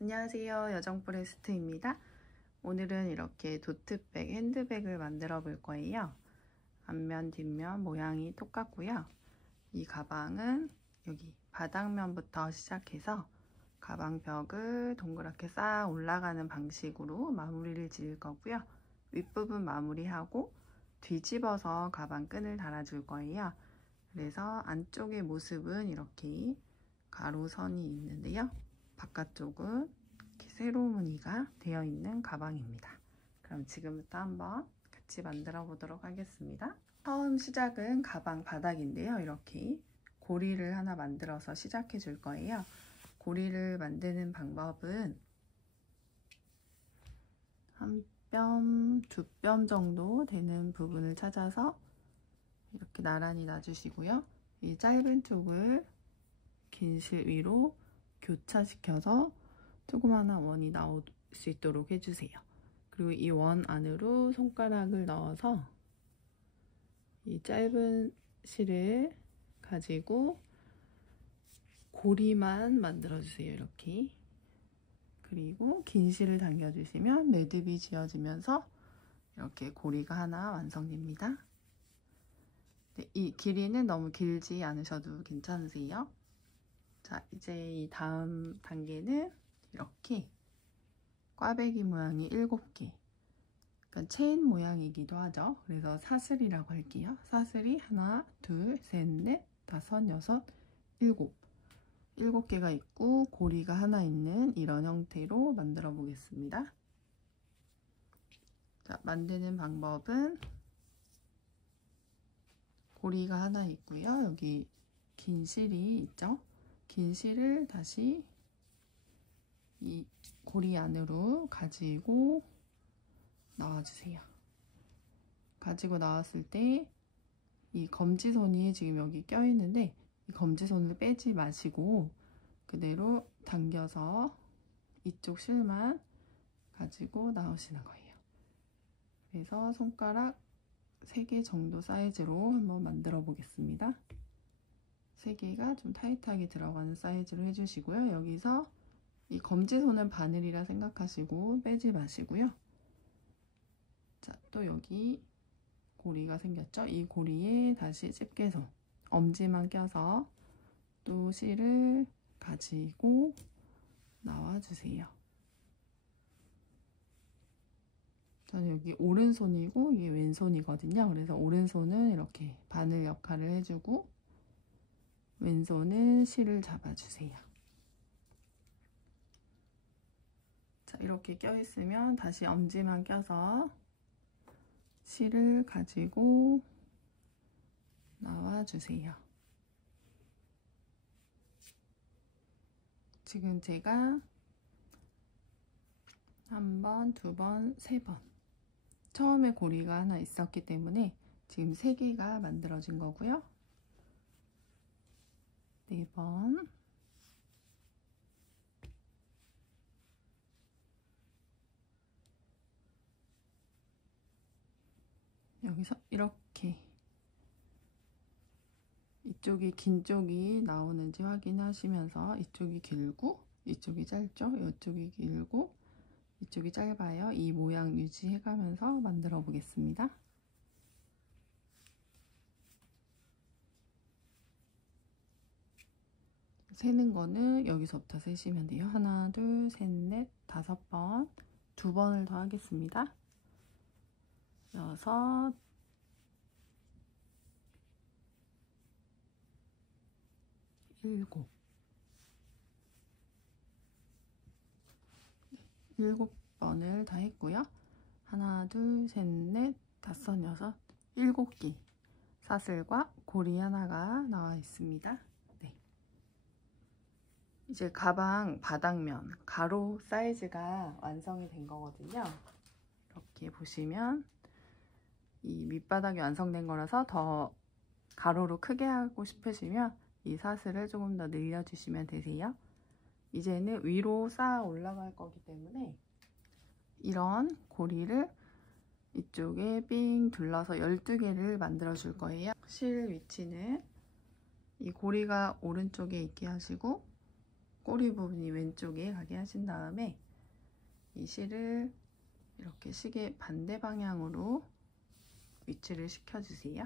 안녕하세요, 여정브레스트입니다. 오늘은 이렇게 도트백, 핸드백을 만들어 볼 거예요. 앞면, 뒷면 모양이 똑같고요. 이 가방은 여기 바닥면부터 시작해서 가방 벽을 동그랗게 쌓아 올라가는 방식으로 마무리를 지을 거고요. 윗부분 마무리하고 뒤집어서 가방 끈을 달아줄 거예요. 그래서 안쪽의 모습은 이렇게 가로선이 있는데요. 바깥쪽은 이렇게 세로 무늬가 되어 있는 가방입니다. 그럼 지금부터 한번 같이 만들어 보도록 하겠습니다. 처음 시작은 가방 바닥인데요. 이렇게 고리를 하나 만들어서 시작해 줄 거예요. 고리를 만드는 방법은 한 뼘, 두 뼘 정도 되는 부분을 찾아서 이렇게 나란히 놔주시고요. 이 짧은 쪽을 긴 실 위로 교차시켜서 조그마한 원이 나올 수 있도록 해주세요. 그리고 이 원 안으로 손가락을 넣어서 이 짧은 실을 가지고 고리만 만들어주세요. 이렇게. 그리고 긴 실을 당겨주시면 매듭이 지어지면서 이렇게 고리가 하나 완성됩니다. 이 길이는 너무 길지 않으셔도 괜찮으세요. 자, 이제 이 다음 단계는 이렇게 꽈배기 모양이 7개, 그러니까 체인 모양이기도 하죠. 그래서 사슬이라고 할게요. 사슬이 하나, 둘, 셋, 넷, 다섯, 여섯, 일곱. 7개가 있고 고리가 하나 있는 이런 형태로 만들어 보겠습니다. 자, 만드는 방법은 고리가 하나 있고요. 여기 긴 실이 있죠. 긴 실을 다시 이 고리 안으로 가지고 나와주세요. 가지고 나왔을 때 이 검지손이 지금 여기 껴있는데 이 검지손을 빼지 마시고 그대로 당겨서 이쪽 실만 가지고 나오시는 거예요. 그래서 손가락 3개 정도 사이즈로 한번 만들어 보겠습니다. 3개가 좀 타이트하게 들어가는 사이즈로 해주시고요. 여기서 이 검지손은 바늘이라 생각하시고 빼지 마시고요. 자, 또 여기 고리가 생겼죠? 이 고리에 다시 집게손, 엄지만 껴서 또 실을 가지고 나와주세요. 저는 여기 오른손이고 이게 왼손이거든요. 그래서 오른손은 이렇게 바늘 역할을 해주고 왼손은 실을 잡아주세요. 자, 이렇게 껴있으면 다시 엄지만 껴서 실을 가지고 나와주세요. 지금 제가 한 번, 두 번, 세 번 처음에 고리가 하나 있었기 때문에 지금 3개가 만들어진 거고요. 4번, 여기서 이렇게 이쪽이 긴 쪽이 나오는지 확인하시면서 이쪽이 길고 이쪽이 짧죠? 이쪽이 길고 이쪽이 짧아요. 이 모양 유지해가면서 만들어 보겠습니다. 세는 거는 여기서부터 세시면 돼요. 하나, 둘, 셋, 넷, 5번, 2번을 더 하겠습니다. 6, 7번을 다 했고요. 하나, 둘, 셋, 넷, 5, 6, 7개 사슬과 고리 하나가 나와 있습니다. 네. 이제 가방 바닥면 가로 사이즈가 완성이 된 거거든요. 이렇게 보시면 이 밑바닥이 완성된 거라서 더 가로로 크게 하고 싶으시면 이 사슬을 조금 더 늘려주시면 되세요. 이제는 위로 쌓아 올라갈 거기 때문에 이런 고리를 이쪽에 삥 둘러서 12개를 만들어 줄 거예요. 실 위치는 이 고리가 오른쪽에 있게 하시고 꼬리 부분이 왼쪽에 가게 하신 다음에 이 실을 이렇게 시계 반대 방향으로 위치를 시켜주세요.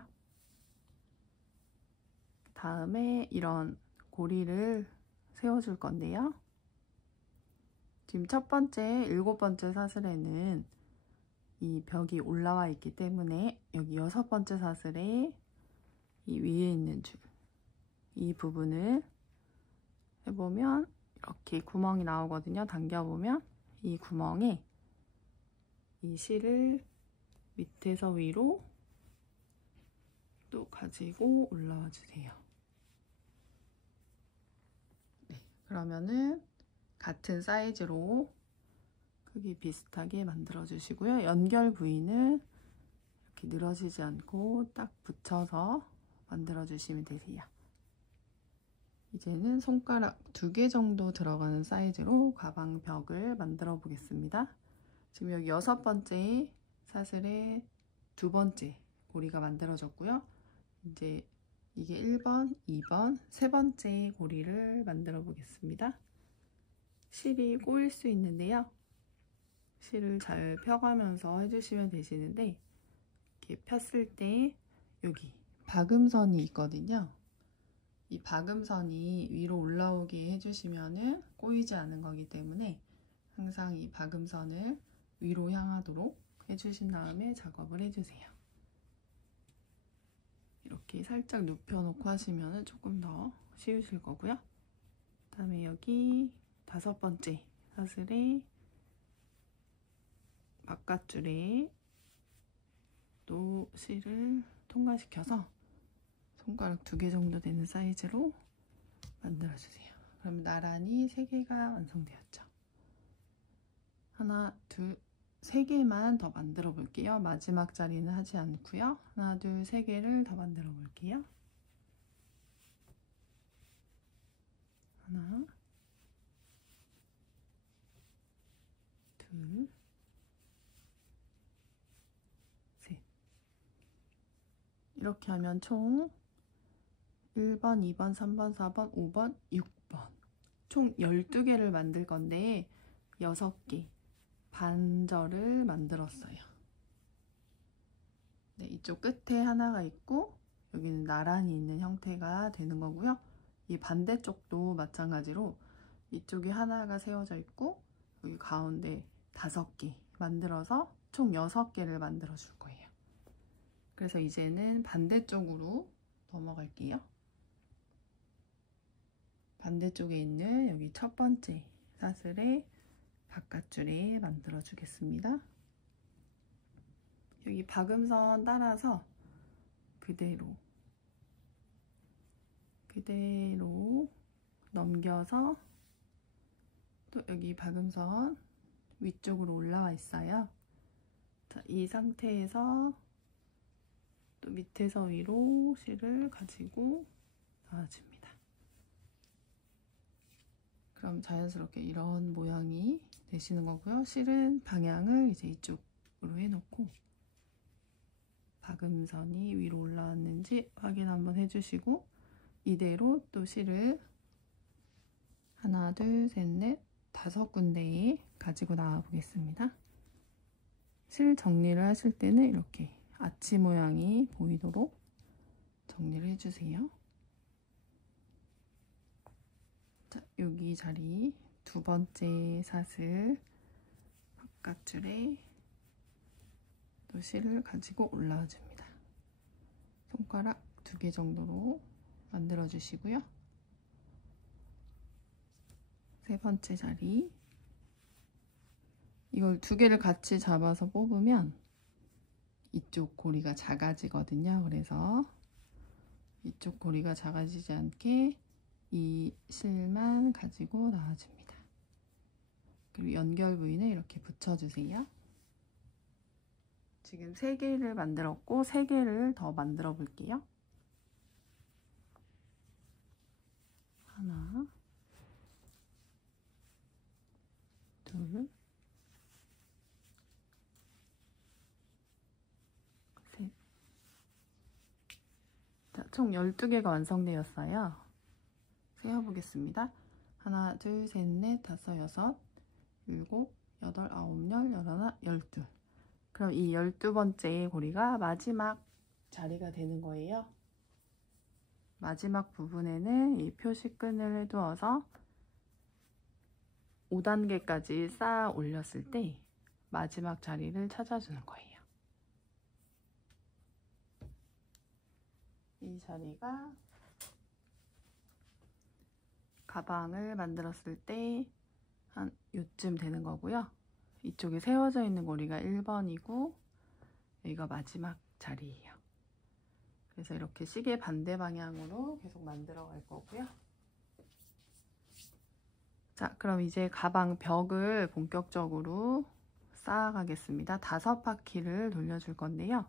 다음에 이런 고리를 세워줄 건데요. 지금 첫 번째, 7번째 사슬에는 이 벽이 올라와 있기 때문에 여기 6번째 사슬에 이 위에 있는 줄, 이 부분을 해보면 이렇게 구멍이 나오거든요. 당겨보면 이 구멍에 이 실을 밑에서 위로 또 가지고 올라와 주세요. 네, 그러면은 같은 사이즈로 크기 비슷하게 만들어 주시고요. 연결 부위는 이렇게 늘어지지 않고 딱 붙여서 만들어 주시면 되세요. 이제는 손가락 2개 정도 들어가는 사이즈로 가방 벽을 만들어 보겠습니다. 지금 여기 6번째 사슬에 2번째 고리가 만들어졌고요. 이제 이게 1번, 2번, 3번째 고리를 만들어 보겠습니다. 실이 꼬일 수 있는데요. 실을 잘 펴가면서 해주시면 되시는데, 이렇게 폈을 때 여기 박음선이 있거든요. 이 박음선이 위로 올라오게 해주시면은 꼬이지 않은 거기 때문에 항상 이 박음선을 위로 향하도록 해주신 다음에 작업을 해주세요. 이렇게 살짝 눕혀놓고 하시면은 조금 더 쉬우실 거고요. 그 다음에 여기 5번째 사슬에 바깥줄에 또 실을 통과시켜서 손가락 2개 정도 되는 사이즈로 만들어주세요. 그럼 나란히 3개가 완성되었죠. 하나, 둘, 3개만 더 만들어 볼게요. 마지막 자리는 하지 않고요. 하나, 둘, 3개를 더 만들어 볼게요. 하나, 둘, 셋. 이렇게 하면 총 1번, 2번, 3번, 4번, 5번, 6번 총 12개를 만들 건데 6개 반절을 만들었어요. 네, 이쪽 끝에 하나가 있고 여기는 나란히 있는 형태가 되는 거고요. 이 반대쪽도 마찬가지로 이쪽에 하나가 세워져 있고 여기 가운데 5개 만들어서 총 6개를 만들어 줄 거예요. 그래서 이제는 반대쪽으로 넘어갈게요. 반대쪽에 있는 여기 첫 번째 사슬에 바깥줄에 만들어 주겠습니다. 여기 박음선 따라서 그대로 넘겨서 또 여기 박음선 위쪽으로 올라와 있어요. 자, 이 상태에서 또 밑에서 위로 실을 가지고 나와줍니다. 그럼 자연스럽게 이런 모양이 되시는 거고요. 실은 방향을 이제 이쪽으로 해놓고 박음선이 위로 올라왔는지 확인 한번 해주시고 이대로 또 실을 하나, 둘, 셋, 넷, 5군데에 가지고 나와 보겠습니다. 실 정리를 하실 때는 이렇게 아치 모양이 보이도록 정리를 해주세요. 자, 여기 자리 2번째 사슬 바깥줄에 또 실을 가지고 올라와 줍니다. 손가락 2개 정도로 만들어 주시고요. 3번째 자리 이걸 2개를 같이 잡아서 뽑으면 이쪽 고리가 작아지거든요. 그래서 이쪽 고리가 작아지지 않게 이 실만 가지고 나와줍니다. 그리고 연결 부위는 이렇게 붙여주세요. 지금 3개를 만들었고 3개를 더 만들어 볼게요. 하나, 둘, 셋. 자, 총 12개가 완성되었어요. 세어보겠습니다. 하나, 둘, 셋, 넷, 다섯, 여섯, 일곱, 여덟, 아홉, 열, 열하나, 12. 그럼 이 12번째 고리가 마지막 자리가 되는 거예요. 마지막 부분에는 이 표시끈을 해두어서 5단계까지 쌓아 올렸을 때 마지막 자리를 찾아주는 거예요. 이 자리가 가방을 만들었을 때 한 요쯤 되는 거고요. 이쪽에 세워져 있는 고리가 1번이고 여기가 마지막 자리예요. 그래서 이렇게 시계 반대 방향으로 계속 만들어 갈 거고요. 자, 그럼 이제 가방 벽을 본격적으로 쌓아가겠습니다. 5바퀴를 돌려줄 건데요.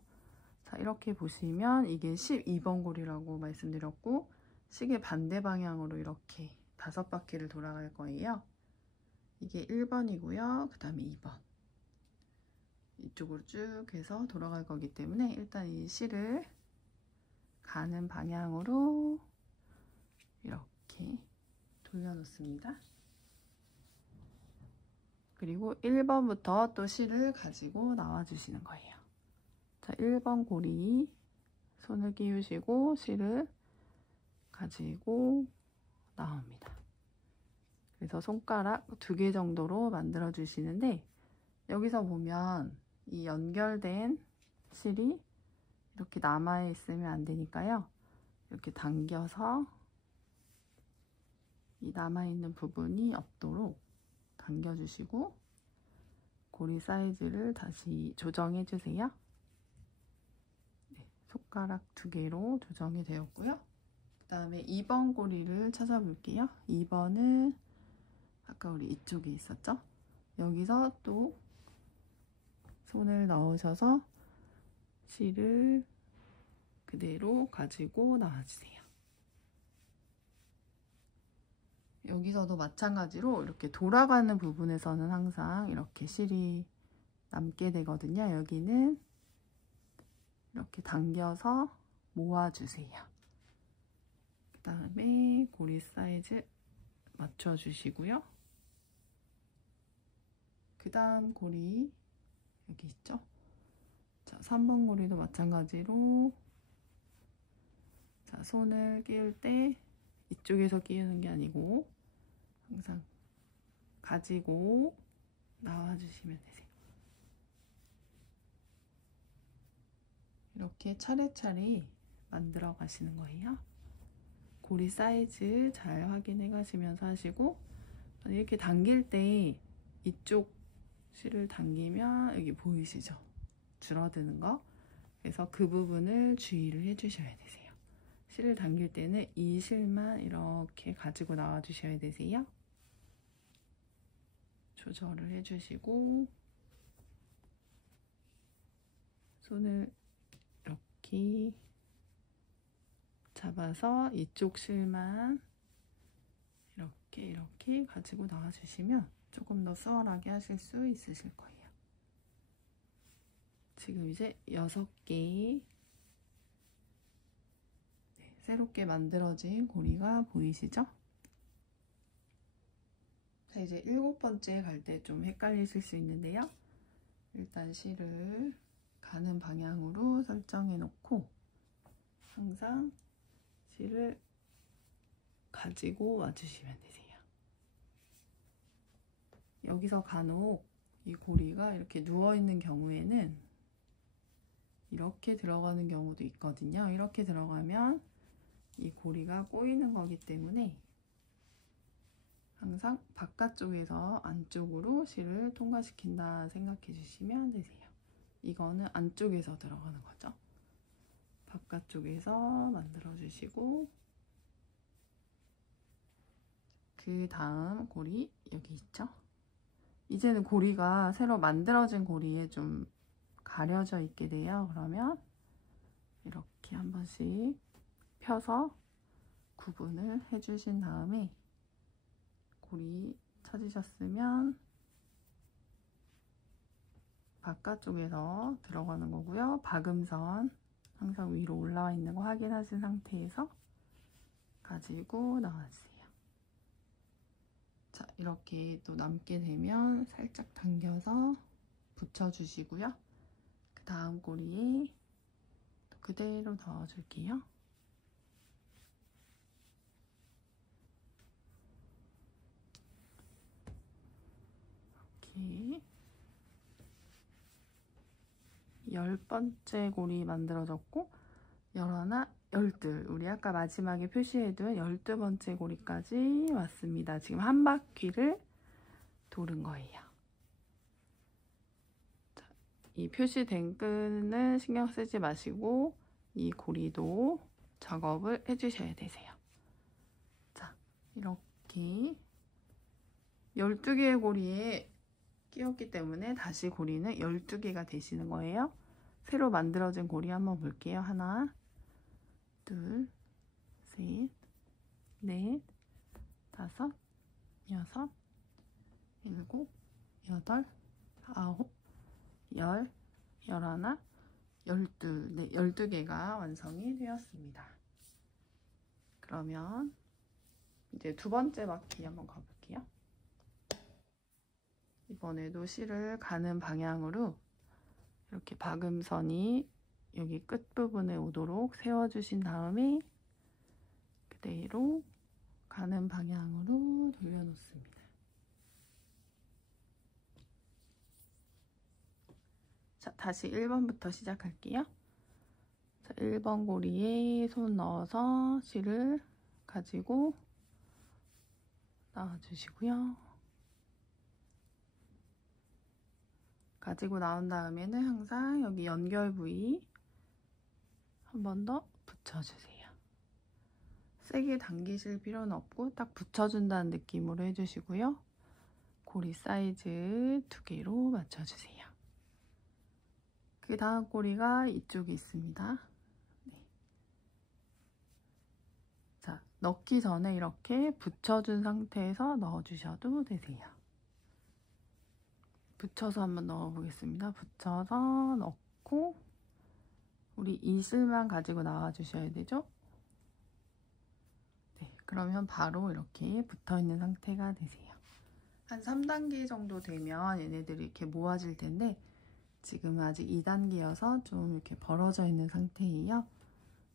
자, 이렇게 보시면 이게 12번 고리라고 말씀드렸고 시계 반대 방향으로 이렇게 5바퀴를 돌아갈 거예요. 이게 1번이고요. 그 다음에 2번. 이쪽으로 쭉 해서 돌아갈 거기 때문에 일단 이 실을 가는 방향으로 이렇게 돌려놓습니다. 그리고 1번부터 또 실을 가지고 나와주시는 거예요. 자, 1번 고리 손을 끼우시고 실을 가지고 나옵니다. 그래서 손가락 2개 정도로 만들어 주시는데 여기서 보면 이 연결된 실이 이렇게 남아 있으면 안 되니까요. 이렇게 당겨서 이 남아 있는 부분이 없도록 당겨 주시고 고리 사이즈를 다시 조정해 주세요. 네, 손가락 2개로 조정이 되었고요. 그 다음에 2번 고리를 찾아볼게요. 2번은 아까 우리 이쪽에 있었죠? 여기서 또 손을 넣으셔서 실을 그대로 가지고 나와주세요. 여기서도 마찬가지로 이렇게 돌아가는 부분에서는 항상 이렇게 실이 남게 되거든요. 여기는 이렇게 당겨서 모아주세요. 그 다음에 고리 사이즈 맞춰주시고요. 그 다음 고리 여기 있죠? 자, 3번 고리도 마찬가지로 자, 손을 끼울 때 이쪽에서 끼우는 게 아니고 항상 가지고 나와주시면 되세요. 이렇게 차례차례 만들어 가시는 거예요. 고리 사이즈 잘 확인해 가시면서 하시고 이렇게 당길 때 이쪽 실을 당기면 여기 보이시죠? 줄어드는 거. 그래서 그 부분을 주의를 해주셔야 되세요. 실을 당길 때는 이 실만 이렇게 가지고 나와 주셔야 되세요. 조절을 해주시고 손을 이렇게 잡아서 이쪽 실만 이렇게 가지고 나와 주시면 조금 더 수월하게 하실 수 있으실 거예요. 지금 이제 6개 새롭게 만들어진 고리가 보이시죠? 자, 이제 7번째 갈 때 좀 헷갈리실 수 있는데요. 일단 실을 가는 방향으로 설정해 놓고 항상 실을 가지고 와주시면 되세요. 여기서 간혹 이 고리가 이렇게 누워있는 경우에는 이렇게 들어가는 경우도 있거든요. 이렇게 들어가면 이 고리가 꼬이는 거기 때문에 항상 바깥쪽에서 안쪽으로 실을 통과시킨다 생각해 주시면 되세요. 이거는 안쪽에서 들어가는 거죠. 바깥쪽에서 만들어 주시고 그 다음 고리 여기 있죠? 이제는 고리가 새로 만들어진 고리에 좀 가려져 있게 돼요. 그러면 이렇게 한 번씩 펴서 구분을 해주신 다음에 고리 찾으셨으면 바깥쪽에서 들어가는 거고요. 박음선 항상 위로 올라와 있는 거 확인하신 상태에서 가지고 나와주세요. 자, 이렇게 또 남게 되면 살짝 당겨서 붙여주시고요. 그 다음 꼬리에 또 그대로 넣어줄게요. 이렇게 10번째 고리 만들어졌고 11, 12, 우리 아까 마지막에 표시해둔 12번째 고리까지 왔습니다. 지금 한 바퀴를 도는 거예요. 자, 이 표시된 끈은 신경 쓰지 마시고 이 고리도 작업을 해주셔야 되세요. 자, 이렇게 12개의 고리에 끼웠기 때문에 다시 고리는 12개가 되시는 거예요. 새로 만들어진 고리 한번 볼게요. 하나, 둘, 셋, 넷, 다섯, 여섯, 일곱, 여덟, 아홉, 열, 열하나, 12개가 완성이 되었습니다. 그러면 이제 두 번째 바퀴 한번 가볼게요. 이번에도 실을 가는 방향으로 이렇게 박음선이 여기 끝부분에 오도록 세워주신 다음에 그대로 가는 방향으로 돌려놓습니다. 자, 다시 1번부터 시작할게요. 자, 1번 고리에 손 넣어서 실을 가지고 나와주시고요. 가지고 나온 다음에는 항상 여기 연결 부위 한 번 더 붙여주세요. 세게 당기실 필요는 없고 딱 붙여준다는 느낌으로 해주시고요. 고리 사이즈 2개로 맞춰주세요. 그 다음 고리가 이쪽에 있습니다. 네. 자, 넣기 전에 이렇게 붙여준 상태에서 넣어주셔도 되세요. 붙여서 한번 넣어보겠습니다. 붙여서 넣고 우리 이 실만 가지고 나와주셔야 되죠? 네, 그러면 바로 이렇게 붙어있는 상태가 되세요. 한 3단계 정도 되면 얘네들이 이렇게 모아질 텐데 지금은 아직 2단계여서 좀 이렇게 벌어져 있는 상태예요.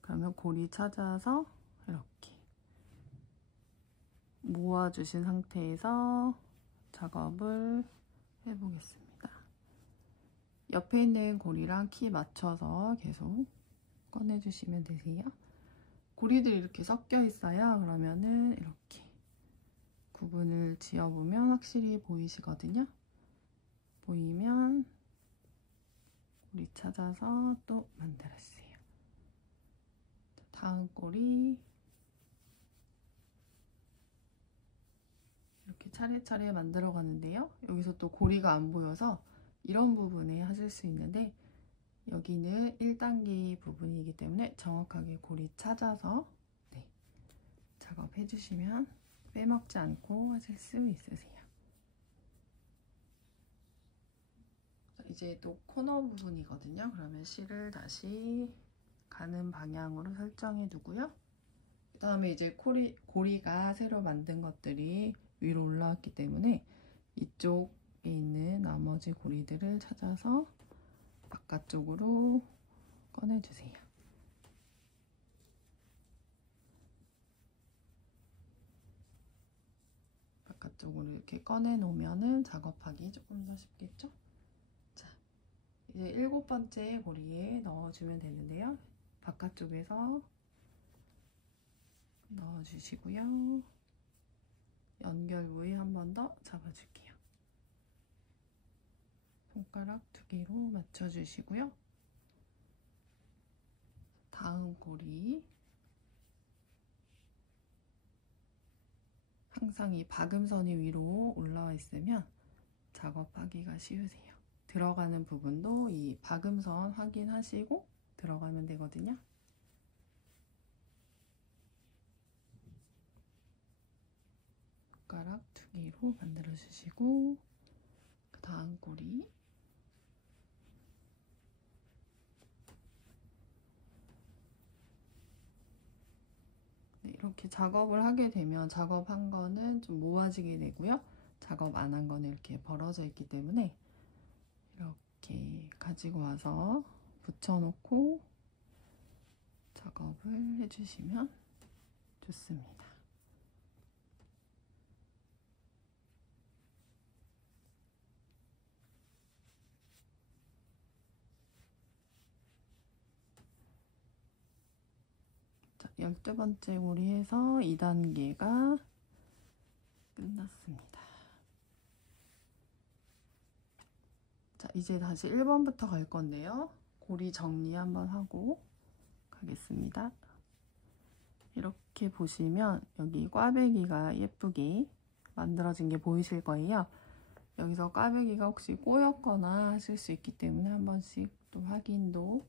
그러면 고리 찾아서 이렇게 모아주신 상태에서 작업을 해보겠습니다. 옆에 있는 고리랑 키 맞춰서 계속 꺼내주시면 되세요. 고리들이 이렇게 섞여 있어요. 그러면은 이렇게 구분을 지어보면 확실히 보이시거든요. 보이면 고리 찾아서 또 만들었어요. 다음 고리 이렇게 차례차례 만들어 가는데요. 여기서 또 고리가 안 보여서 이런 부분에 하실 수 있는데 여기는 1단계 부분이기 때문에 정확하게 고리 찾아서 네, 작업해 주시면 빼먹지 않고 하실 수 있으세요. 이제 또 코너 부분이거든요. 그러면 실을 다시 가는 방향으로 설정해 두고요. 그 다음에 이제 고리가 새로 만든 것들이 위로 올라왔기 때문에 이쪽에 있는 나머지 고리들을 찾아서 바깥쪽으로 꺼내주세요. 바깥쪽으로 이렇게 꺼내놓으면 작업하기 조금 더 쉽겠죠? 자, 이제 7번째 고리에 넣어주면 되는데요. 바깥쪽에서 넣어주시고요. 연결 부위 한 번 더 잡아줄게요. 손가락 2개로 맞춰주시고요. 다음 고리 항상 이 박음선이 위로 올라와 있으면 작업하기가 쉬우세요. 들어가는 부분도 이 박음선 확인하시고 들어가면 되거든요. 손가락 2개로 만들어 주시고 그 다음 고리 네, 이렇게 작업을 하게 되면 작업한 거는 좀 모아지게 되고요. 작업 안 한 거는 이렇게 벌어져 있기 때문에 이렇게 가지고 와서 붙여놓고 작업을 해주시면 좋습니다. 자, 12번째 고리에서 2단계가 끝났습니다. 자, 이제 다시 1번부터 갈 건데요. 고리 정리 한번 하고 가겠습니다. 이렇게 보시면 여기 꽈배기가 예쁘게 만들어진 게 보이실 거예요. 여기서 꽈배기가 혹시 꼬였거나 하실 수 있기 때문에 한 번씩 또 확인도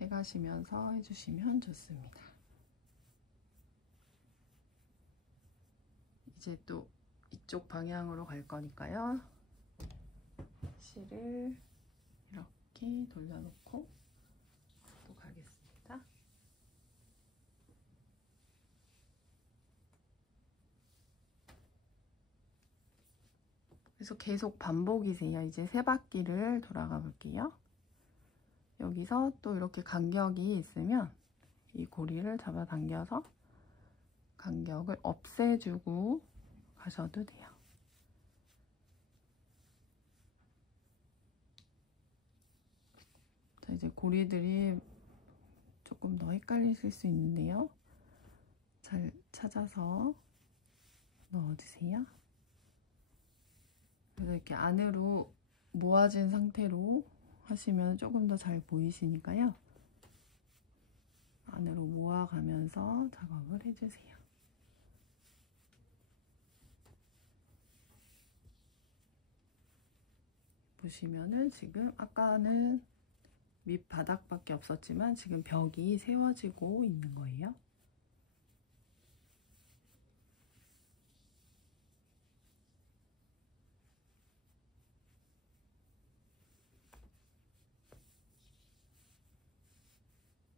해가시면서 해주시면 좋습니다. 이제 또 이쪽 방향으로 갈 거니까요. 실을 이렇게 돌려놓고 또 가겠습니다. 그래서 계속 반복이세요. 이제 3바퀴를 돌아가 볼게요. 여기서 또 이렇게 간격이 있으면 이 고리를 잡아당겨서 간격을 없애주고 가셔도 돼요. 자, 이제 고리들이 조금 더 헷갈리실 수 있는데요. 잘 찾아서 넣어주세요. 그래서 이렇게 안으로 모아진 상태로 하시면 조금 더 잘 보이시니까요. 안으로 모아가면서 작업을 해주세요. 보시면은 지금 아까는 밑바닥밖에 없었지만 지금 벽이 세워지고 있는 거예요.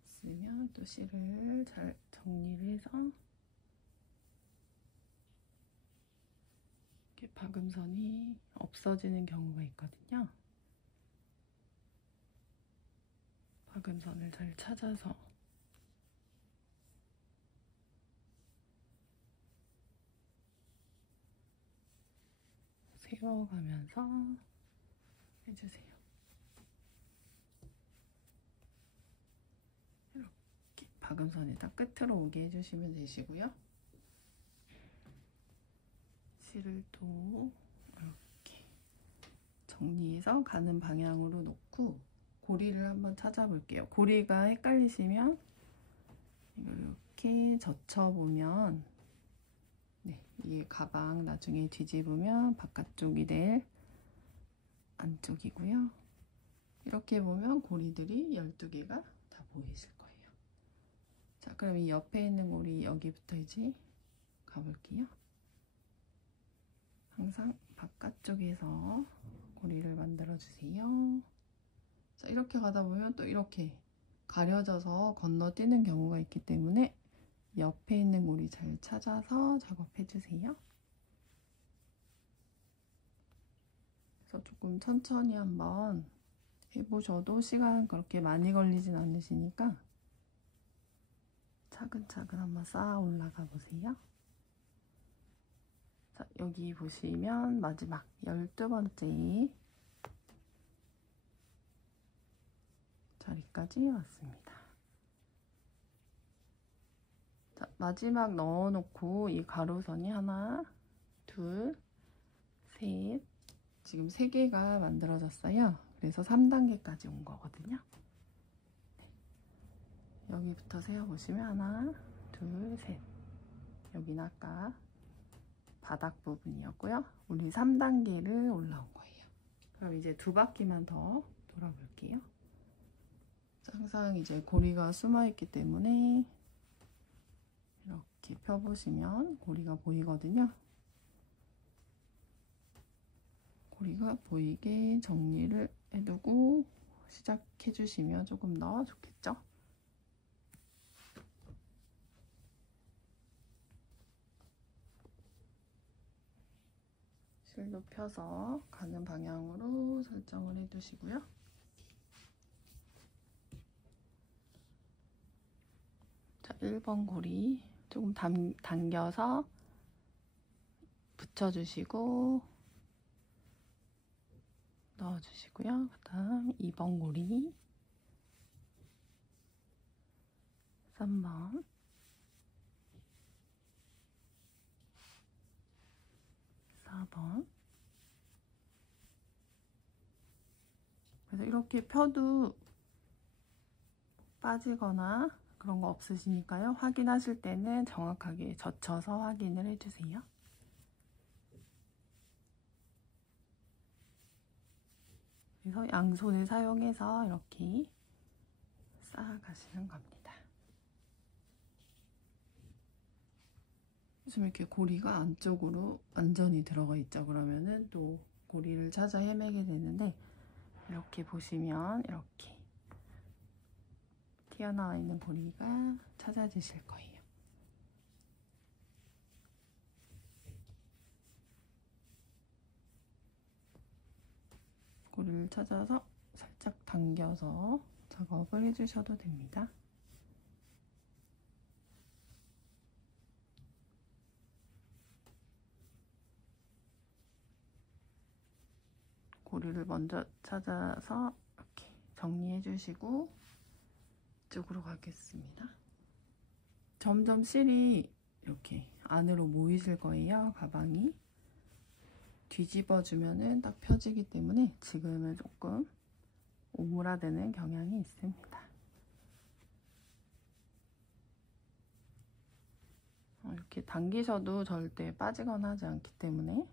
있으면 또 실을 잘 정리를 해서 이렇게 박음선이 없어지는 경우가 있거든요. 박음선을 잘 찾아서 세워가면서 해주세요. 이렇게 박음선에다 끝으로 오게 해주시면 되시고요. 실을 또 이렇게 정리해서 가는 방향으로 놓고 고리를 한번 찾아볼게요. 고리가 헷갈리시면 이걸 이렇게 젖혀보면 이게 가방 나중에 뒤집으면 바깥쪽이 될 안쪽이고요. 이렇게 보면 고리들이 12개가 다 보이실 거예요. 자, 그럼 이 옆에 있는 고리 여기부터 이제 가볼게요. 항상 바깥쪽에서 고리를 만들어 주세요. 자, 이렇게 가다 보면 또 이렇게 가려져서 건너뛰는 경우가 있기 때문에 옆에 있는 고리 잘 찾아서 작업해 주세요. 그래서 조금 천천히 한번 해보셔도 시간 그렇게 많이 걸리진 않으시니까 차근차근 한번 쌓아 올라가 보세요. 자, 여기 보시면 마지막 12번째 자리까지 왔습니다. 자, 마지막 넣어놓고 이 가로선이 하나, 둘, 셋, 지금 3개가 만들어졌어요. 그래서 3단계까지 온 거거든요. 여기부터 세어보시면 하나, 둘, 셋. 여기는 아까 바닥 부분이었고요. 우리 3단계를 올라온 거예요. 그럼 이제 2바퀴만 더 돌아볼게요. 항상 이제 고리가 숨어있기 때문에 이렇게 펴보시면 고리가 보이거든요. 고리가 보이게 정리를 해두고 시작해주시면 조금 더 좋겠죠? 높여서 가는 방향으로 설정을 해두시고요. 자, 1번 고리 조금 당겨서 붙여주시고 넣어주시고요. 그 다음 2번 고리, 3번, 4번. 그래서 이렇게 펴도 빠지거나 그런 거 없으시니까요. 확인하실 때는 정확하게 젖혀서 확인을 해주세요. 그래서 양손을 사용해서 이렇게 쌓아가시는 겁니다. 지금 이렇게 고리가 안쪽으로 완전히 들어가 있죠. 그러면은 또 고리를 찾아 헤매게 되는데, 이렇게 보시면 이렇게 튀어나와 있는 고리가 찾아지실 거예요. 고리를 찾아서 살짝 당겨서 작업을 해주셔도 됩니다. 고리를 먼저 찾아서 이렇게 정리해 주시고 이쪽으로 가겠습니다. 점점 실이 이렇게 안으로 모이실 거예요. 가방이 뒤집어 주면은 딱 펴지기 때문에 지금은 조금 오므라드는 경향이 있습니다. 이렇게 당기셔도 절대 빠지거나 하지 않기 때문에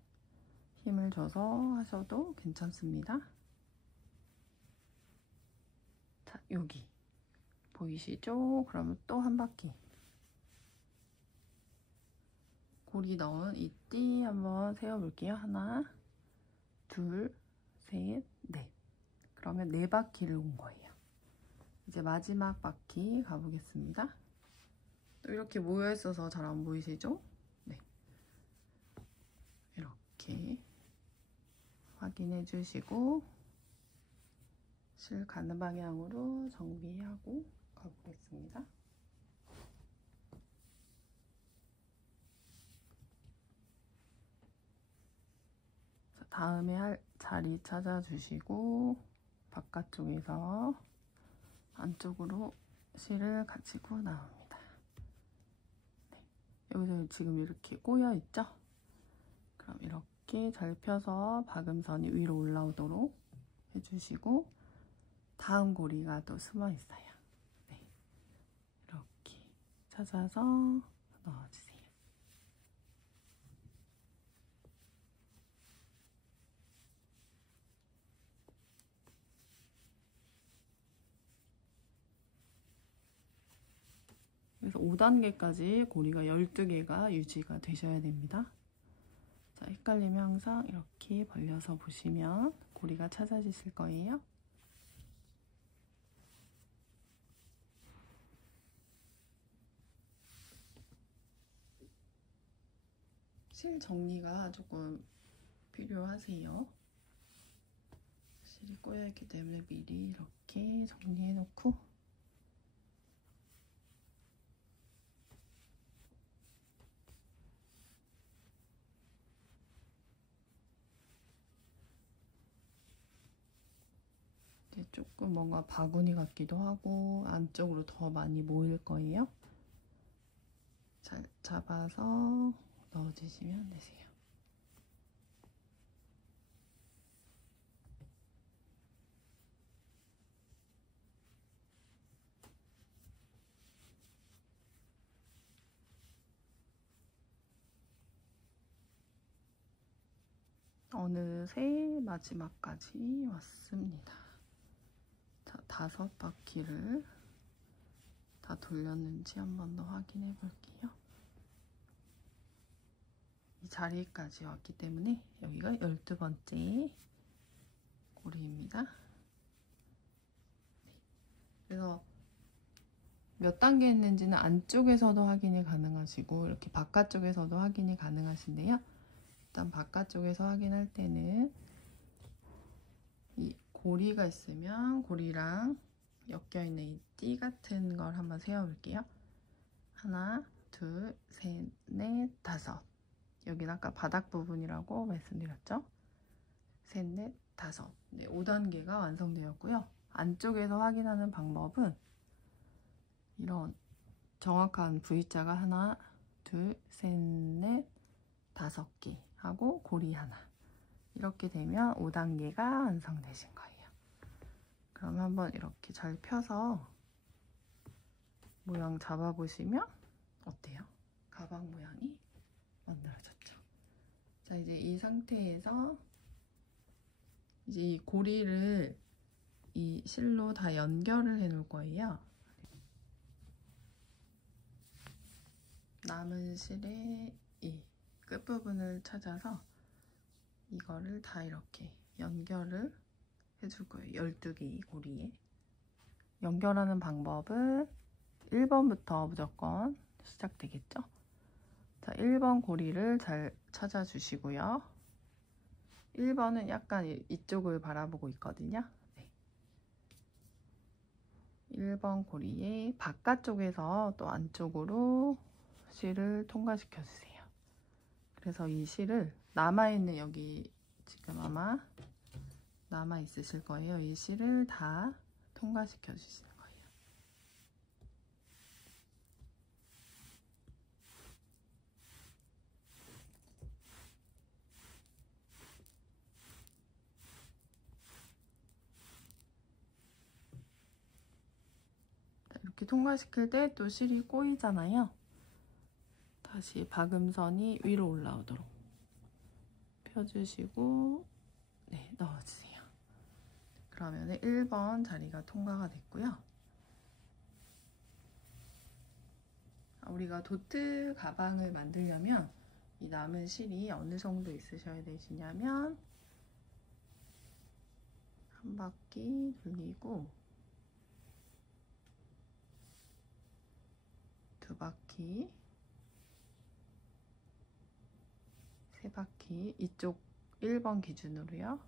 힘을 줘서 하셔도 괜찮습니다. 자, 여기 보이시죠? 그러면 또 한 바퀴 고리 넣은 이 띠 한번 세워볼게요. 하나, 둘, 셋, 넷. 그러면 4바퀴를 온 거예요. 이제 마지막 바퀴 가보겠습니다. 또 이렇게 모여 있어서 잘 안 보이시죠? 네. 이렇게 확인해 주시고 실 가는 방향으로 정비하고 가보겠습니다. 자, 다음에 할 자리 찾아주시고 바깥쪽에서 안쪽으로 실을 가지고 나옵니다. 네. 여기서 지금 이렇게 꼬여 있죠? 그럼 이렇게 잘 펴서 박음선이 위로 올라오도록 해주시고 다음 고리가 또 숨어 있어요. 네. 이렇게 찾아서 넣어주세요. 그래서 5단계까지 고리가 12개가 유지가 되셔야 됩니다. 자, 헷갈리면 항상 이렇게 벌려서 보시면 고리가 찾아지실 거예요. 실 정리가 조금 필요하세요. 실이 꼬여있기 때문에 미리 이렇게 정리해 놓고 이제 조금 뭔가 바구니 같기도 하고 안쪽으로 더 많이 모일 거예요. 잘 잡아서 넣어주시면 되세요. 어느새 마지막까지 왔습니다. 자, 5바퀴를 다 돌렸는지 한 번 더 확인해 볼게요. 이 자리까지 왔기 때문에 여기가 12번째 고리입니다. 네. 그래서 몇 단계 했는지는 안쪽에서도 확인이 가능하시고 이렇게 바깥쪽에서도 확인이 가능하신데요. 일단 바깥쪽에서 확인할 때는 이 고리가 있으면 고리랑 엮여있는 이 띠 같은 걸 한번 세어볼게요. 하나, 둘, 셋, 넷, 다섯. 여기는 아까 바닥 부분이라고 말씀드렸죠? 셋, 넷, 다섯. 네, 5단계가 완성되었고요. 안쪽에서 확인하는 방법은 이런 정확한 V자가 하나, 둘, 셋, 넷, 다섯 개 하고 고리 하나. 이렇게 되면 5단계가 완성되신 거예요. 그럼 한번 이렇게 잘 펴서 모양 잡아보시면 어때요? 가방 모양이 만들어졌죠. 자, 이제 이 상태에서 이제 이 고리를 이 실로 다 연결을 해 놓을 거예요. 남은 실의 이 끝부분을 찾아서 이거를 다 이렇게 연결을 해줄 거예요. 12개의 고리에. 연결하는 방법은 1번부터 무조건 시작되겠죠? 자, 1번 고리를 잘 찾아주시고요. 1번은 약간 이쪽을 바라보고 있거든요. 네. 1번 고리의 바깥쪽에서 또 안쪽으로 실을 통과시켜 주세요. 그래서 이 실을 남아있는 여기 지금 아마 남아있으실 거예요. 이 실을 다 통과시켜 주시는 거예요. 이렇게 통과시킬 때 또 실이 꼬이잖아요. 다시 박음선이 위로 올라오도록 펴주시고 네, 넣어주세요. 그러면 1번 자리가 통과가 됐고요. 우리가 도트 가방을 만들려면 이 남은 실이 어느 정도 있으셔야 되시냐면 한 바퀴 돌리고 두 바퀴, 세 바퀴, 이쪽 1번 기준으로요.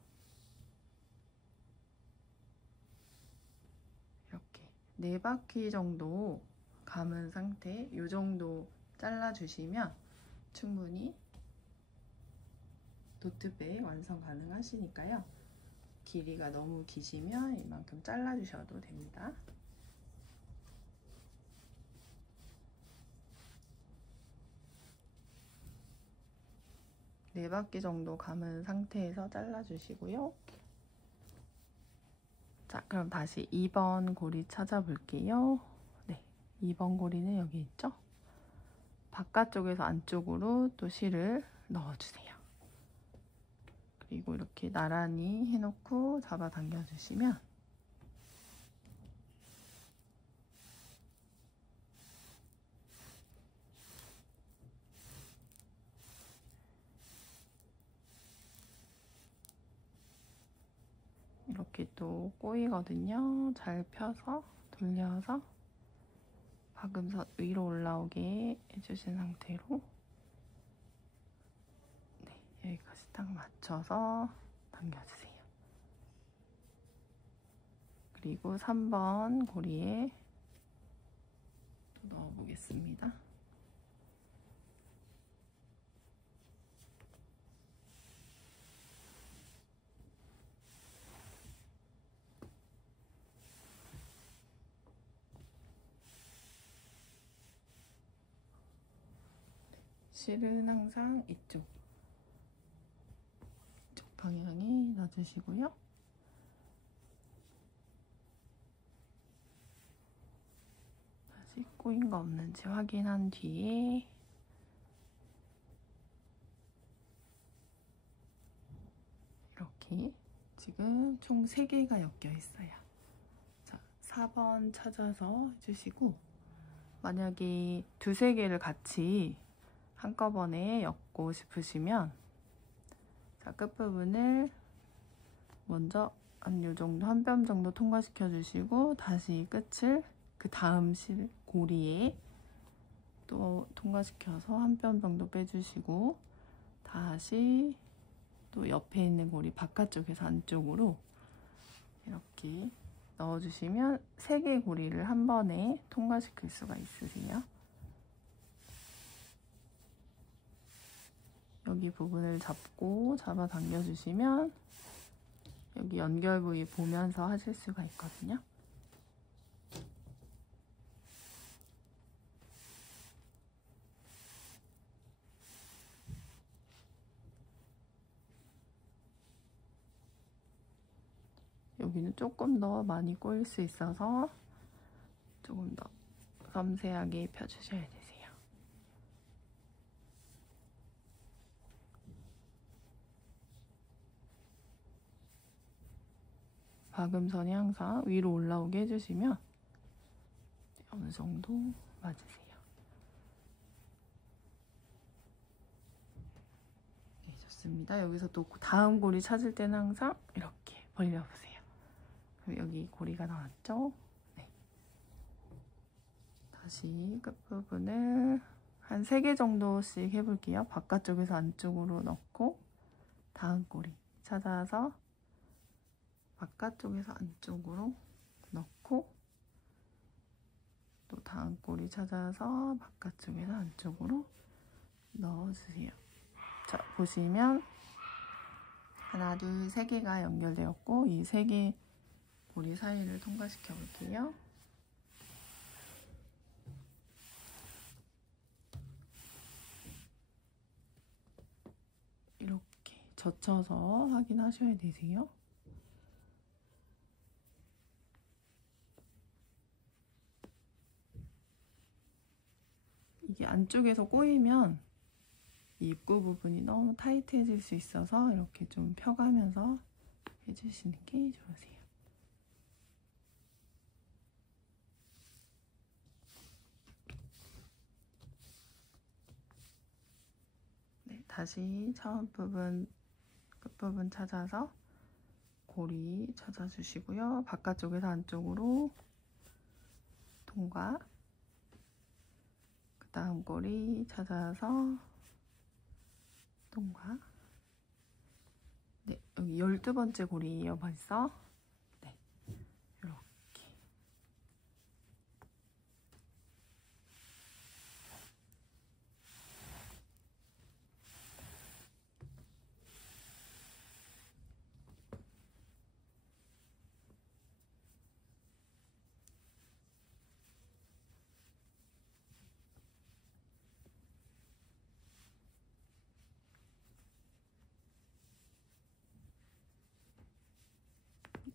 이렇게 4바퀴 정도 감은 상태, 이 정도 잘라주시면 충분히 도트백 완성 가능하시니까요. 길이가 너무 기시면 이만큼 잘라주셔도 됩니다. 4바퀴 정도 감은 상태에서 잘라주시고요. 자, 그럼 다시 2번 고리 찾아볼게요. 네, 2번 고리는 여기 있죠? 바깥쪽에서 안쪽으로 또 실을 넣어주세요. 그리고 이렇게 나란히 해놓고 잡아당겨주시면 이렇게 또 꼬이거든요. 잘 펴서 돌려서 박음선 위로 올라오게 해주신 상태로 네, 여기까지 딱 맞춰서 당겨주세요. 그리고 3번 고리에 또 넣어보겠습니다. 실은 항상 이쪽 방향에 놔주시고요. 다시 꼬인 거 없는지 확인한 뒤에 이렇게 지금 총 3개가 엮여 있어요. 자, 4번 찾아서 해주시고 만약에 2-3개를 같이 한꺼번에 엮고 싶으시면 자, 끝부분을 먼저 한 요 정도, 한 뼘 정도 통과시켜 주시고 다시 끝을 그 다음 실 고리에 또 통과시켜서 한 뼘 정도 빼주시고 다시 또 옆에 있는 고리 바깥쪽에서 안쪽으로 이렇게 넣어주시면 3개의 고리를 한 번에 통과시킬 수가 있으세요. 여기 부분을 잡고 잡아 당겨주시면 여기 연결 부위 보면서 하실 수가 있거든요. 여기는 조금 더 많이 꼬일 수 있어서 조금 더 섬세하게 펴주셔야 되세요. 박음선이 항상 위로 올라오게 해주시면 어느 정도 맞으세요. 네, 좋습니다. 여기서 또 다음 고리 찾을 때는 항상 이렇게 벌려보세요. 그럼 여기 고리가 나왔죠? 네. 다시 끝부분을 한 3개 정도씩 해볼게요. 바깥쪽에서 안쪽으로 넣고 다음 고리 찾아서 바깥쪽에서 안쪽으로 넣고 또 다음 고리 찾아서 바깥쪽에서 안쪽으로 넣어주세요. 자, 보시면 하나, 둘, 3개가 연결되었고 이 3개 고리 사이를 통과시켜 볼게요. 이렇게 젖혀서 확인하셔야 되세요. 이게 안쪽에서 꼬이면 이 입구 부분이 너무 타이트해질 수 있어서 이렇게 좀 펴가면서 해주시는 게 좋으세요. 네, 다시 처음 부분, 끝부분 찾아서 고리 찾아주시고요. 바깥쪽에서 안쪽으로 통과. 그 다음 고리 찾아서 통과. 네, 여기 12번째 고리예요, 벌써. 네, 이렇게.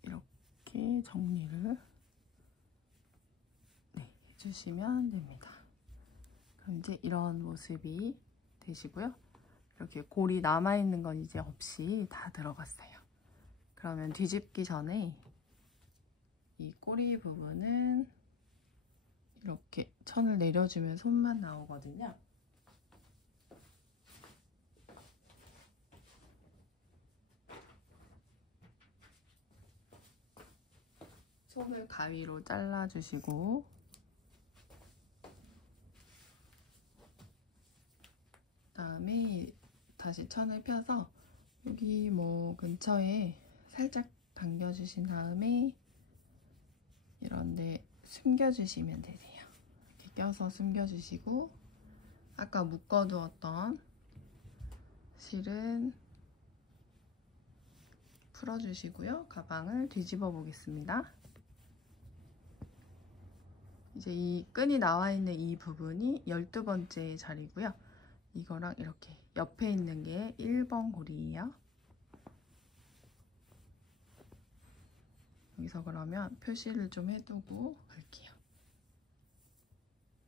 이렇게 정리를 해주시면 됩니다. 그럼 이제 이런 모습이 되시고요. 이렇게 골이 남아있는 건 이제 없이 다 들어갔어요. 그러면 뒤집기 전에 이 꼬리 부분은 이렇게 천을 내려주면 손만 나오거든요. 손을 가위로 잘라주시고 그다음에 다시 천을 펴서 여기 뭐 근처에 살짝 당겨주신 다음에 이런데 숨겨주시면 되세요. 이렇게 껴서 숨겨주시고 아까 묶어두었던 실은 풀어주시고요. 가방을 뒤집어 보겠습니다. 이제 이 끈이 나와 있는 이 부분이 12번째 자리고요. 이거랑 이렇게 옆에 있는 게 1번 고리예요. 여기서 그러면 표시를 좀 해두고 갈게요.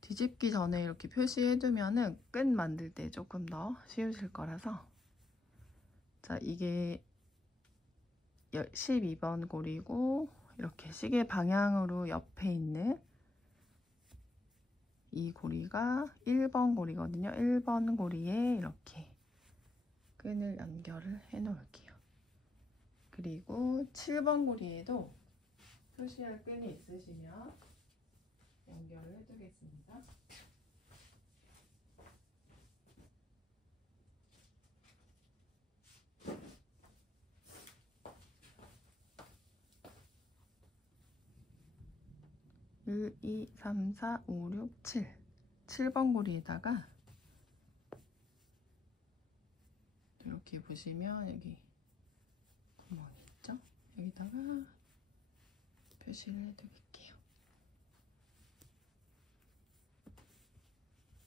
뒤집기 전에 이렇게 표시해두면은 끈 만들 때 조금 더 쉬우실 거라서. 자, 이게 12번 고리고 이렇게 시계 방향으로 옆에 있는 이 고리가 1번 고리거든요. 1번 고리에 이렇게 끈을 연결을 해 놓을게요. 그리고 7번 고리에도 표시할 끈이 있으시면 연결을 해 두겠습니다. 1, 2, 3, 4, 5, 6, 7 7번 고리에다가 이렇게 보시면 여기 구멍이 있죠? 여기다가 표시를 해드릴게요.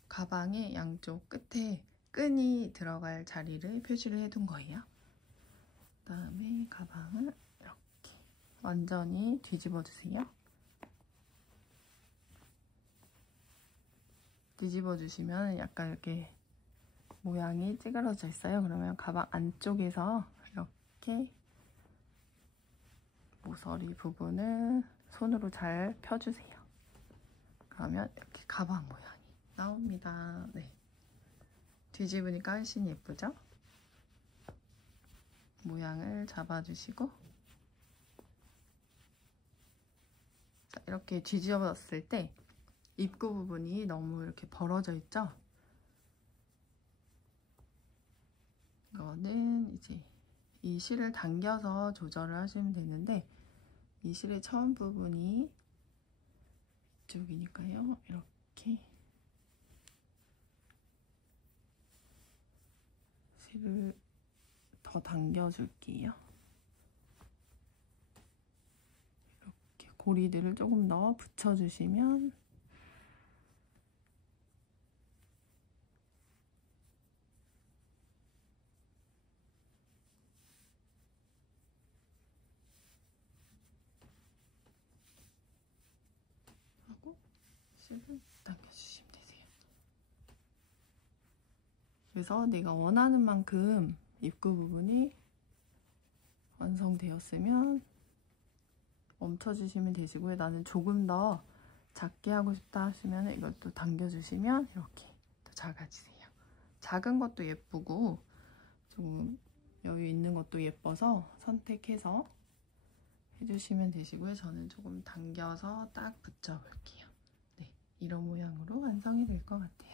가방의 양쪽 끝에 끈이 들어갈 자리를 표시를 해둔 거예요. 그 다음에 가방을 이렇게 완전히 뒤집어 주세요. 뒤집어 주시면 약간 이렇게 모양이 찌그러져 있어요. 그러면 가방 안쪽에서 이렇게 모서리 부분을 손으로 잘 펴주세요. 그러면 이렇게 가방 모양이 나옵니다. 네. 뒤집으니까 훨씬 예쁘죠? 모양을 잡아주시고, 자, 이렇게 뒤집었을 때 입구 부분이 너무 이렇게 벌어져 있죠? 이거는 이제 이 실을 당겨서 조절을 하시면 되는데, 이 실의 처음 부분이 이쪽이니까요. 이렇게 실을 더 당겨줄게요. 이렇게 고리들을 조금 더 붙여주시면 하고 실을 당겨주시면 되세요. 그래서 내가 원하는 만큼 입구 부분이 완성되었으면 멈춰주시면 되시고요. 나는 조금 더 작게 하고 싶다 하시면 이걸 또 당겨주시면 이렇게 더 작아지세요. 작은 것도 예쁘고 좀 여유 있는 것도 예뻐서 선택해서 해주시면 되시고요. 저는 조금 당겨서 딱 붙여볼게요. 네, 이런 모양으로 완성이 될 것 같아요.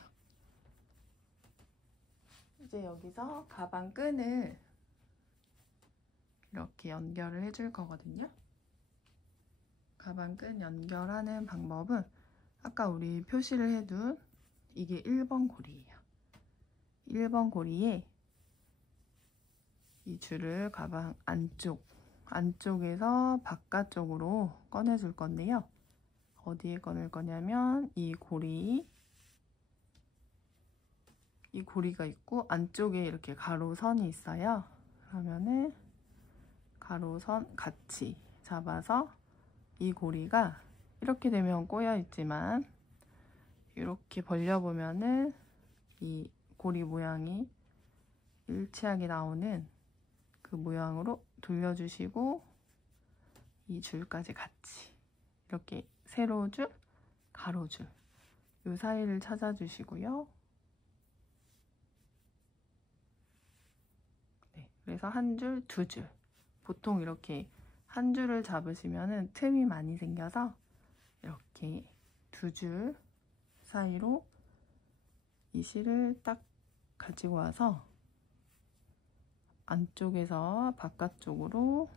이제 여기서 가방 끈을 이렇게 연결을 해줄 거거든요. 가방 끈 연결하는 방법은 아까 우리 표시를 해둔 이게 1번 고리예요. 1번 고리에 이 줄을 가방 안쪽에서 바깥쪽으로 꺼내줄 건데요. 어디에 꺼낼 거냐면 이 고리가 있고 안쪽에 이렇게 가로선이 있어요. 그러면은 가로선 같이 잡아서 이 고리가 이렇게 되면 꼬여 있지만 이렇게 벌려보면은 이 고리 모양이 일치하게 나오는 그 모양으로 돌려주시고 이 줄까지 같이 이렇게 세로줄, 가로줄 이 사이를 찾아주시고요. 네, 그래서 한 줄, 두 줄. 보통 이렇게 한 줄을 잡으시면은 틈이 많이 생겨서 이렇게 두 줄 사이로 이 실을 딱 가지고 와서 안쪽에서 바깥쪽으로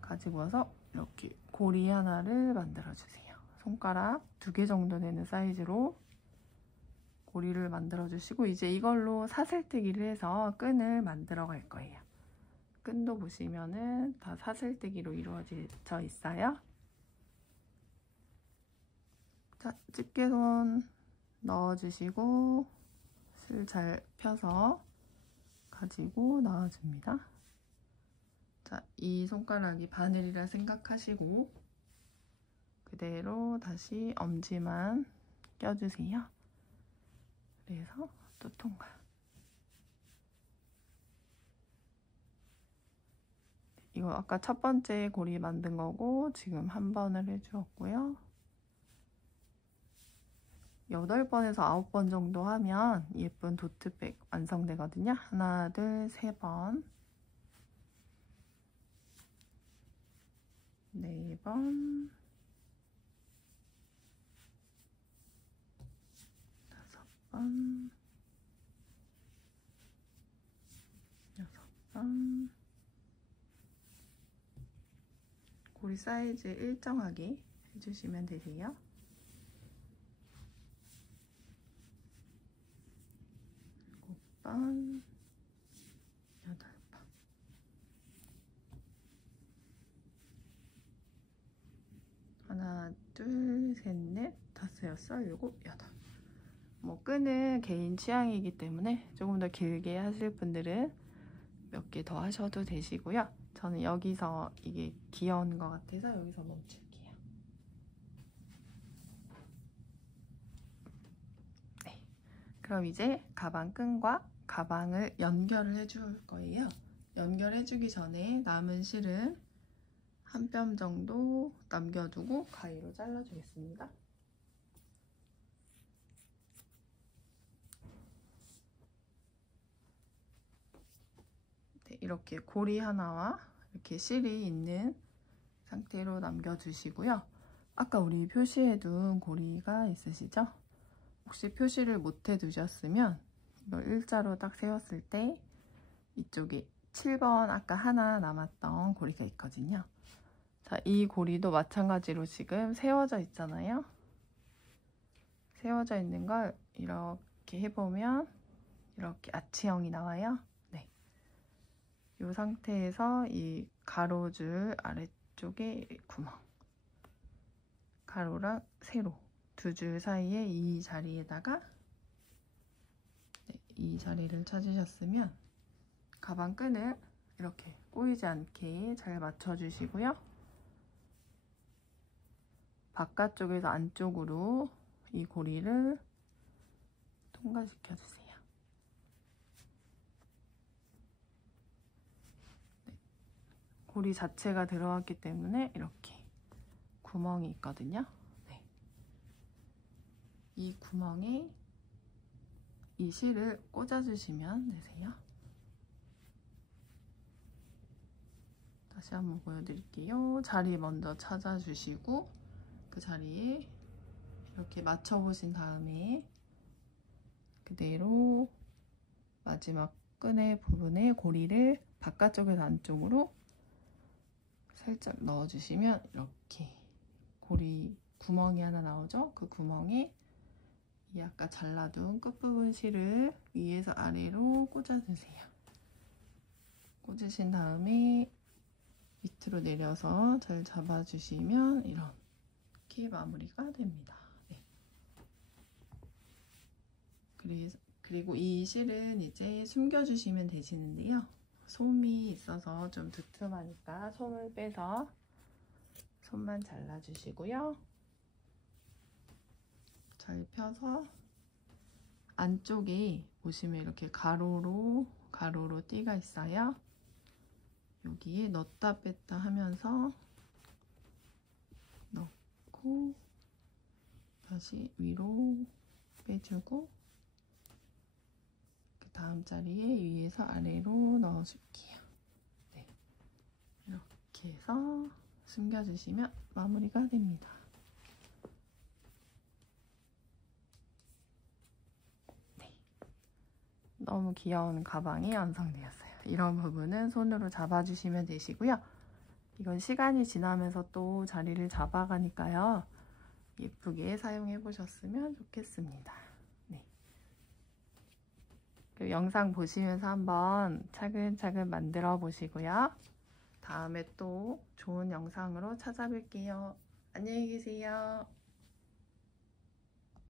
가지고 와서 이렇게 고리 하나를 만들어 주세요. 손가락 2개 정도 되는 사이즈로 고리를 만들어 주시고 이제 이걸로 사슬뜨기를 해서 끈을 만들어 갈 거예요. 끈도 보시면은 다 사슬뜨기로 이루어져 있어요. 자, 집게손 넣어주시고 실 잘 펴서 가지고 나와줍니다. 자, 이 손가락이 바늘이라 생각하시고 그대로 다시 엄지만 껴주세요. 그래서 또 통과. 이거 아까 첫 번째 고리 만든 거고 지금 한 번을 해주었고요. 8번에서 9번 정도 하면 예쁜 도트백 완성되거든요. 하나, 둘, 3번, 4번, 5번, 6번. 고리 사이즈 일정하게 해주시면 되세요. 7번, 8번. 하나, 둘, 셋, 넷, 다섯, 여섯, 일곱, 여덟. 뭐 끈은 개인 취향이기 때문에 조금 더 길게 하실 분들은 몇 개 더 하셔도 되시고요. 저는 여기서 이게 귀여운 것 같아서 여기서 멈출게요. 네. 그럼 이제 가방 끈과 가방을 연결을 해줄 거예요. 연결해주기 전에 남은 실은 한 뼘 정도 남겨두고 가위로 잘라주겠습니다. 네, 이렇게 고리 하나와 이렇게 실이 있는 상태로 남겨주시고요. 아까 우리 표시해둔 고리가 있으시죠? 혹시 표시를 못 해두셨으면 이걸 일자로 딱 세웠을 때 이쪽에 7번 아까 하나 남았던 고리가 있거든요. 자, 이 고리도 마찬가지로 지금 세워져 있잖아요. 세워져 있는 걸 이렇게 해보면 이렇게 아치형이 나와요. 네. 이 상태에서 이 가로줄 아래쪽에 구멍, 가로랑 세로 두 줄 사이에 이 자리에다가 이 자리를 찾으셨으면 가방 끈을 이렇게 꼬이지 않게 잘 맞춰주시고요. 바깥쪽에서 안쪽으로 이 고리를 통과시켜주세요. 네. 고리 자체가 들어갔기 때문에 이렇게 구멍이 있거든요. 네. 이 구멍에 이 실을 꽂아주시면 되세요. 다시 한번 보여드릴게요. 자리 먼저 찾아주시고 그 자리에 이렇게 맞춰보신 다음에 그대로 마지막 끈의 부분에 고리를 바깥쪽에서 안쪽으로 살짝 넣어주시면 이렇게 고리 구멍이 하나 나오죠? 그 구멍에 이 아까 잘라둔 끝부분 실을 위에서 아래로 꽂아주세요. 꽂으신 다음에 밑으로 내려서 잘 잡아주시면 이렇게 마무리가 됩니다. 네. 그리고 이 실은 이제 숨겨주시면 되시는데요. 솜이 있어서 좀 두툼하니까 솜을 빼서 솜만 잘라주시고요. 잘 펴서 안쪽에 보시면 이렇게 가로로 띠가 있어요. 여기에 넣었다 뺐다 하면서 넣고 다시 위로 빼주고 그 다음 자리에 위에서 아래로 넣어줄게요. 네. 이렇게 해서 숨겨주시면 마무리가 됩니다. 네. 너무 귀여운 가방이 완성되었어요. 이런 부분은 손으로 잡아주시면 되시고요. 이건 시간이 지나면서 또 자리를 잡아가니까요. 예쁘게 사용해 보셨으면 좋겠습니다. 네. 그 영상 보시면서 한번 차근차근 만들어 보시고요. 다음에 또 좋은 영상으로 찾아뵐게요. 안녕히 계세요.